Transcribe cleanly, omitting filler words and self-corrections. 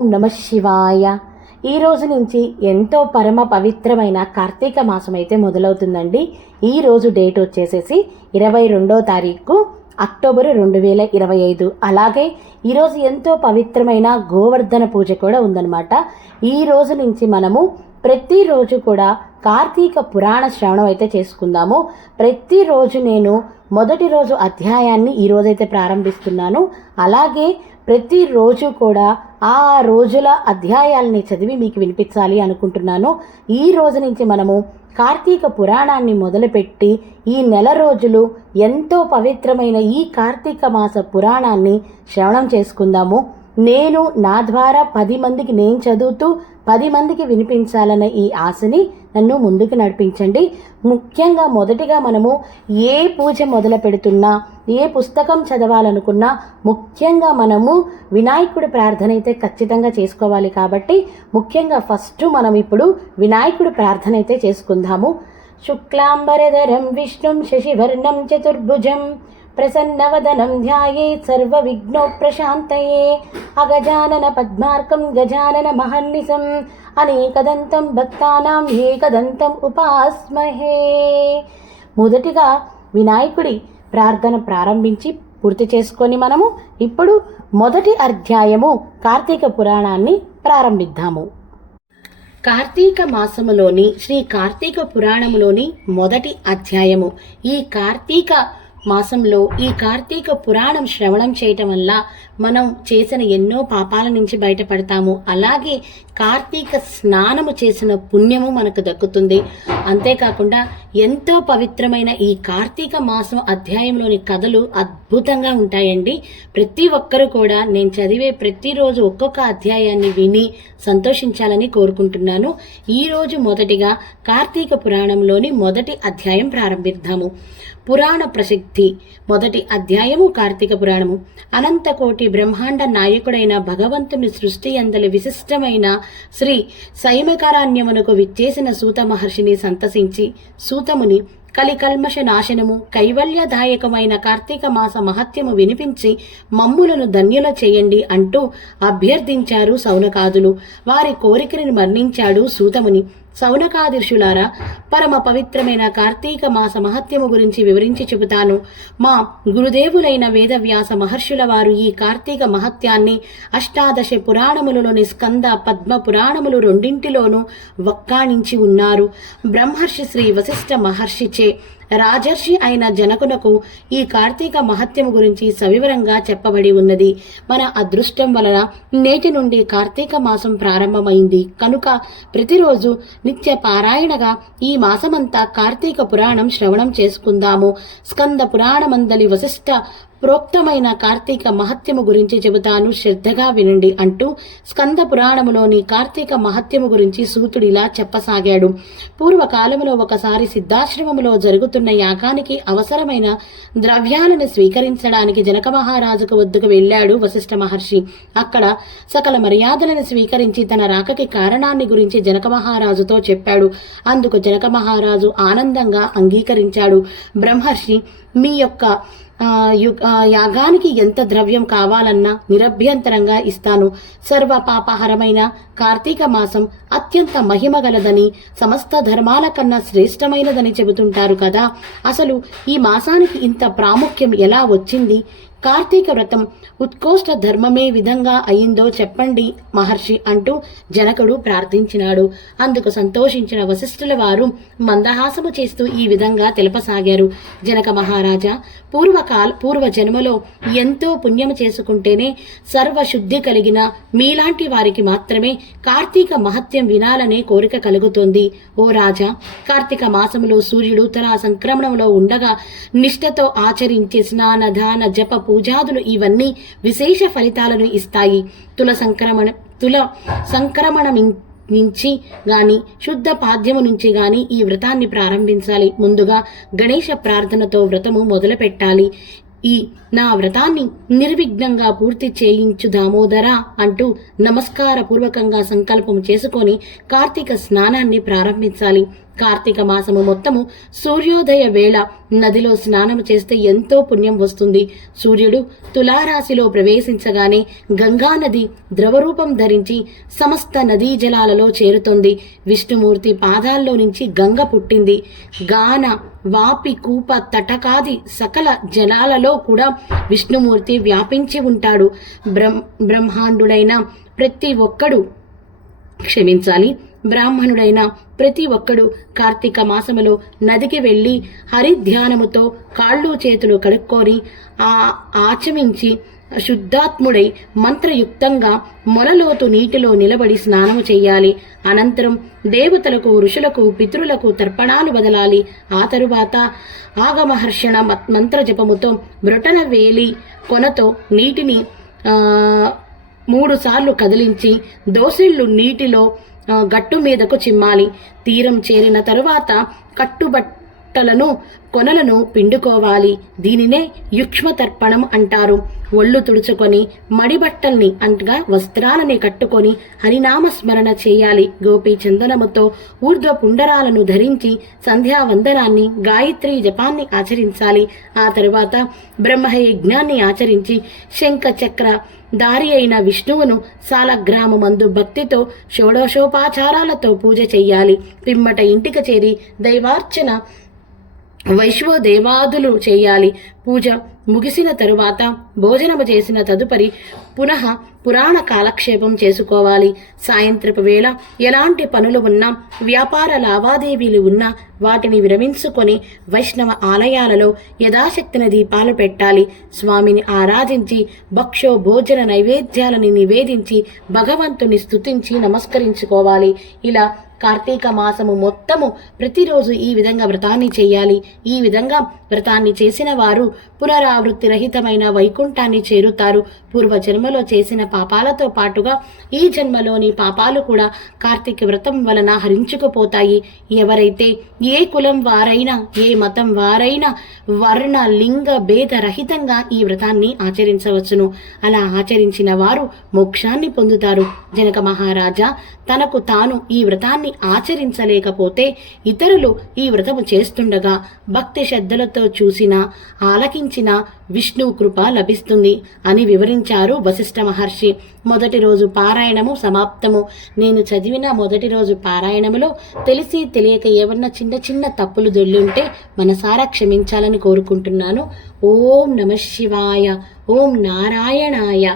నమ శివాయ. ఈ రోజు నుంచి ఎంతో పరమ పవిత్రమైన కార్తీక మాసం అయితే మొదలవుతుందండి. ఈ రోజు డేట్ వచ్చేసేసి 22వ తారీఖు అక్టోబర్ 2025. అలాగే ఈరోజు ఎంతో పవిత్రమైన గోవర్ధన పూజ కూడా ఉందన్నమాట. ఈ రోజు నుంచి మనము ప్రతిరోజు కూడా కార్తీక పురాణ శ్రవణం అయితే చేసుకుందాము. ప్రతిరోజు నేను మొదటి రోజు అధ్యాయాన్ని ఈరోజైతే ప్రారంభిస్తున్నాను. అలాగే ప్రతిరోజు కూడా ఆ రోజుల అధ్యాయాలని చదివి మీకు వినిపించాలి అనుకుంటున్నాను. ఈ రోజు నుంచి మనము కార్తీక పురాణాన్ని మొదలుపెట్టి ఈ నెల రోజులు ఎంతో పవిత్రమైన ఈ కార్తీక మాస పురాణాన్ని శ్రవణం చేసుకుందాము. నేను నా ద్వారా 10 మందికి నేను చదువుతూ 10 మందికి వినిపించాలన్న ఈ ఆశని నన్ను ముందుకు నడిపించండి. ముఖ్యంగా మొదటిగా మనము ఏ పూజ మొదలు పెడుతున్నా, ఏ పుస్తకం చదవాలనుకున్నా ముఖ్యంగా మనము వినాయకుడి ప్రార్థన అయితే ఖచ్చితంగా చేసుకోవాలి. కాబట్టి ముఖ్యంగా ఫస్ట్ మనం ఇప్పుడు వినాయకుడి ప్రార్థన అయితే చేసుకుందాము. శుక్లాంబరధరం విష్ణుం శశివర్ణం చతుర్భుజం ప్రసన్నవదనం ధ్యాయేత్ సర్వవిఘ్నోపశాంతయే అగజానన పద్మార్కం గజానన మహర్నిశం అనేకదంతం భక్తానాం ఏకదంతం ఉపాస్మహే. మొదటిగా వినాయకుడి ప్రార్థన ప్రారంభించి పూర్తి చేసుకొని మనము ఇప్పుడు మొదటి అధ్యాయము కార్తీక పురాణాన్ని ప్రారంభిద్దాము. కార్తీక మాసములోని శ్రీ కార్తీక పురాణములోని మొదటి అధ్యాయము. ఈ కార్తీక మాసంలో ఈ కార్తీక పురాణం శ్రవణం చేయటం వల్ల మనం చేసిన ఎన్నో పాపాల నుంచి బయటపడతాము. అలాగే కార్తీక స్నానము చేసిన పుణ్యము మనకు దక్కుతుంది. అంతేకాకుండా ఎంతో పవిత్రమైన ఈ కార్తీక మాసం అధ్యాయంలోని కథలు అద్భుతంగా ఉంటాయండి. ప్రతి ఒక్కరూ కూడా నేను చదివే ప్రతిరోజు ఒక్కొక్క అధ్యాయాన్ని విని సంతోషించాలని కోరుకుంటున్నాను. ఈరోజు మొదటిగా కార్తీక పురాణంలోని మొదటి అధ్యాయం ప్రారంభిద్దాము. పురాణ ప్రసిద్ధి. మొదటి అధ్యాయము కార్తీక పురాణము. అనంతకోటి బ్రహ్మాండ నాయకుడైన భగవంతుని సృష్టి అందలి విశిష్టమైన శ్రీ సైమకారణ్యమునకు విచ్చేసిన సూత మహర్షిని సంతసించి సూతముని కలికల్మష నాశనము కైవల్యదాయకమైన కార్తీక మాస మహత్యము వినిపించి మమ్ములను ధన్యుల చేయండి అంటూ అభ్యర్థించారు సౌనకాదులు. వారి కోరికను మన్నించాడు సూతముని. సౌనకాదిర్షులారా, పరమ పవిత్రమైన కార్తీక మాస మహత్యము గురించి వివరించి చెబుతాను. మా గురుదేవులైన వేదవ్యాస మహర్షుల వారు ఈ కార్తీక మహత్యాన్ని అష్టాదశ పురాణములలోని స్కంద పద్మ పురాణములు రెండింటిలోనూ వక్కాణించి ఉన్నారు. బ్రహ్మర్షి శ్రీ వశిష్ఠ మహర్షిచే రాజర్షి అయిన జనకునకు ఈ కార్తీక మహత్యము గురించి సవివరంగా చెప్పబడి ఉన్నది. మన అదృష్టం వలన నేటి నుండి కార్తీక మాసం ప్రారంభమైంది కనుక ప్రతిరోజు నిత్య పారాయణగా ఈ మాసమంతా కార్తీక పురాణం శ్రవణం చేసుకుందాము. స్కంద పురాణమందలి వశిష్ఠ ప్రోక్తమైన కార్తీక మహత్యము గురించి చెబుతాను, శ్రద్ధగా వినండి అంటూ స్కంద పురాణములోని కార్తీక మహత్యము గురించి సూతుడిలా చెప్పసాగాడు. పూర్వకాలములో ఒకసారి సిద్ధాశ్రమములో జరుగుతున్న యాగానికి అవసరమైన ద్రవ్యాలను స్వీకరించడానికి జనక మహారాజుకు వద్దకు వెళ్ళాడు వశిష్ఠ మహర్షి. అక్కడ సకల మర్యాదలను స్వీకరించి తన రాకకి కారణాన్ని గురించి జనక మహారాజుతో చెప్పాడు. అందుకు జనక మహారాజు ఆనందంగా అంగీకరించాడు. బ్రహ్మర్షి, మీ యొక్క యాగానికి ఎంత ద్రవ్యం కావాలన్నా నిరభ్యంతరంగా ఇస్తాను. సర్వ పాపహరమైన కార్తీక మాసం అత్యంత మహిమగలదని, సమస్త ధర్మాల కన్నా శ్రేష్టమైనదని చెబుతుంటారు కదా. అసలు ఈ మాసానికి ఇంత ప్రాముఖ్యం ఎలా వచ్చింది? కార్తీక వ్రతం ఉత్కృష్ట ధర్మమే విధంగా అయిందో చెప్పండి మహర్షి అంటూ జనకుడు ప్రార్థించినాడు. అందుకు సంతోషించిన వశిష్ఠుల వారు మందహాసము చేస్తూ ఈ విధంగా తెలపసాగారు. జనక మహారాజా, పూర్వ జన్మలో ఎంతో పుణ్యము చేసుకుంటేనే సర్వశుద్ధి కలిగిన మీలాంటి వారికి మాత్రమే కార్తీక మహత్యం వినాలనే కోరిక కలుగుతోంది. ఓ రాజా, కార్తీక మాసములో సూర్యుడు తులా సంక్రమణంలో ఉండగా నిష్ఠతో ఆచరించే స్నాన దాన జప పూజాదులు ఇవన్నీ విశేష ఫలితాలను ఇస్తాయి. తుల సంక్రమణం నుంచి గాని శుద్ధ పాద్యము నుంచి గాని ఈ వ్రతాన్ని ప్రారంభించాలి. ముందుగా గణేశ ప్రార్థనతో వ్రతము మొదలు పెట్టాలి. ఈ నా వ్రతాన్ని నిర్విఘ్నంగా పూర్తి చేయించు దామోదరా అంటూ నమస్కార పూర్వకంగా సంకల్పం చేసుకొని కార్తీక స్నానాన్ని ప్రారంభించాలి. కార్తీక మాసము మొత్తము సూర్యోదయ వేళ నదిలో స్నానం చేస్తే ఎంతో పుణ్యం వస్తుంది. సూర్యుడు తులారాశిలో ప్రవేశించగానే గంగా నది ద్రవరూపం ధరించి సమస్త నదీ జలాలలో చేరుతుంది. విష్ణుమూర్తి పాదాల్లో నుంచి గంగ పుట్టింది. గాన వాపి కూప తటకాది సకల జలాలలో కూడా విష్ణుమూర్తి వ్యాపించి ఉంటాడు. బ్రహ్మాండుడైన ప్రతి ఒక్కడు బ్రాహ్మణుడైన ప్రతి ఒక్కడు కార్తీక మాసములో నదికి వెళ్ళి హరిధ్యానముతో కాళ్ళు చేతులు కడుక్కొని ఆచమించి శుద్ధాత్ముడై మంత్రయుక్తంగా మొలలోతు నీటిలో నిలబడి స్నానము చేయాలి. అనంతరం దేవతలకు, ఋషులకు, పితరులకు తర్పణాలు వదలాలి. ఆ తరువాత ఆగమహర్షణ మంత్రజపముతో బ్రొటన వేలి కొనతో నీటిని 3 సార్లు కదిలించి దోసిళ్లు నీటిలో గట్టు మీదకు చిమ్మాలి. తీరం చేరిన తరువాత కట్టుబట్టలను కొనలను పిండుకోవాలి. దీనినే యుక్ష్మ తర్పణం అంటారు. ఒళ్ళు తుడుచుకొని మడిబట్టల్ని అంటగా వస్త్రాలని కట్టుకొని హరినామ స్మరణ చేయాలి. గోపీ చందనముతో ఊర్ధ్వ పుండరాలను ధరించి సంధ్యావందనాన్ని, గాయత్రీ జపాన్ని ఆచరించాలి. ఆ తరువాత బ్రహ్మయజ్ఞాన్ని ఆచరించి శంఖ చక్ర దారి అయిన విష్ణువును సాలగ్రామమందు భక్తితో షోడశోపాచారాలతో పూజ చెయ్యాలి. పిమ్మట ఇంటికి చేరి దైవార్చన వైశ్వదేవాదులు చేయాలి. పూజ ముగిసిన తరువాత భోజనము చేసిన తదుపరి పునః పురాణ కాలక్షేపం చేసుకోవాలి. సాయంత్రపు వేళ ఎలాంటి పనులు ఉన్నా, వ్యాపార లావాదేవీలు ఉన్నా వాటిని విరమించుకొని వైష్ణవ ఆలయాలలో యథాశక్తిన దీపాలు పెట్టాలి. స్వామిని ఆరాధించి భక్షో భోజన నైవేద్యాలని నివేదించి భగవంతుని స్తుతించి నమస్కరించుకోవాలి. ఇలా కార్తీక మాసము మొత్తము ప్రతిరోజు ఈ విధంగా వ్రతాన్ని చేయాలి. ఈ విధంగా వ్రతాన్ని చేసిన వారు పునరావృత్తి రహితమైన వైకుంఠాన్ని చేరుతారు. పూర్వజన్మలో చేసిన పాపాలతో పాటుగా ఈ జన్మలోని పాపాలు కూడా కార్తీక వ్రతం వలన హరించుకుపోతాయి. ఎవరైతే ఏ కులం వారైనా, ఏ మతం వారైనా వర్ణ లింగ భేద రహితంగా ఈ వ్రతాన్ని ఆచరించవచ్చును. అలా ఆచరించిన వారు మోక్షాన్ని పొందుతారు. జనక మహారాజా తనకు తాను ఈ వ్రతాన్ని ఆచరించలేకపోతే ఇతరులు ఈ వ్రతము చేస్తుండగా భక్తి శ్రద్ధలతో చూసినా, ఆలకించిన విష్ణు కృప లభిస్తుంది అని వివరించారు వశిష్ఠ మహర్షి. మొదటి రోజు పారాయణము సమాప్తము. నేను చదివిన మొదటి రోజు పారాయణములో తెలిసి తెలియక ఏమన్నా చిన్న చిన్న తప్పులు దొల్లి ఉంటే మనసారా క్షమించాలని కోరుకుంటున్నాను. ఓం నమః శివాయ. ఓం నారాయణాయ.